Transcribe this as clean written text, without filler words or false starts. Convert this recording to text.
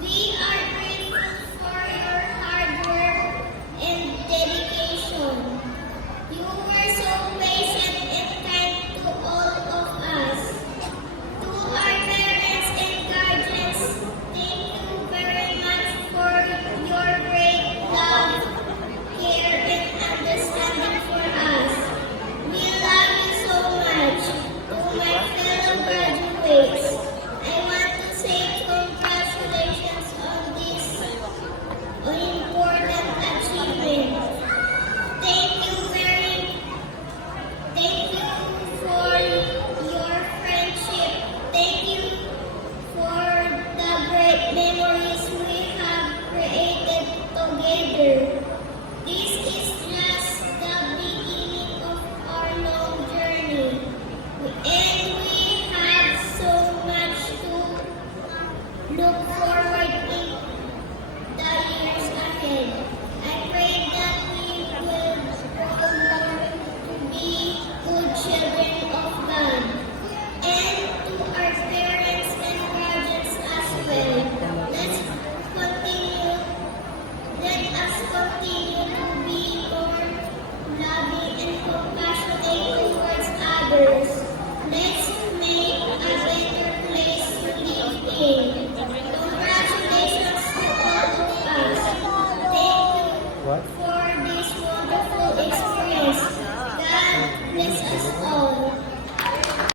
We are grateful for your hard work and dedication. You were so patient and kind to all of us. To our parents and guardians, thank you very much for your great love, care, and understanding for us. We love you so much. To my fellow graduates, I want to say congratulations on this important achievement. Thank you for your friendship. Thank you for the great memories we have created together. This is just the beginning of our long journey. And we have so much to look forward in the years ahead. I pray that we will grow more to be good children of God. And to our parents and guardians as well. Let us continue to be more loving and compassionate towards others. Let's make a better place to live in. Congratulations to all of us. Thank you for this wonderful experience. God bless us all.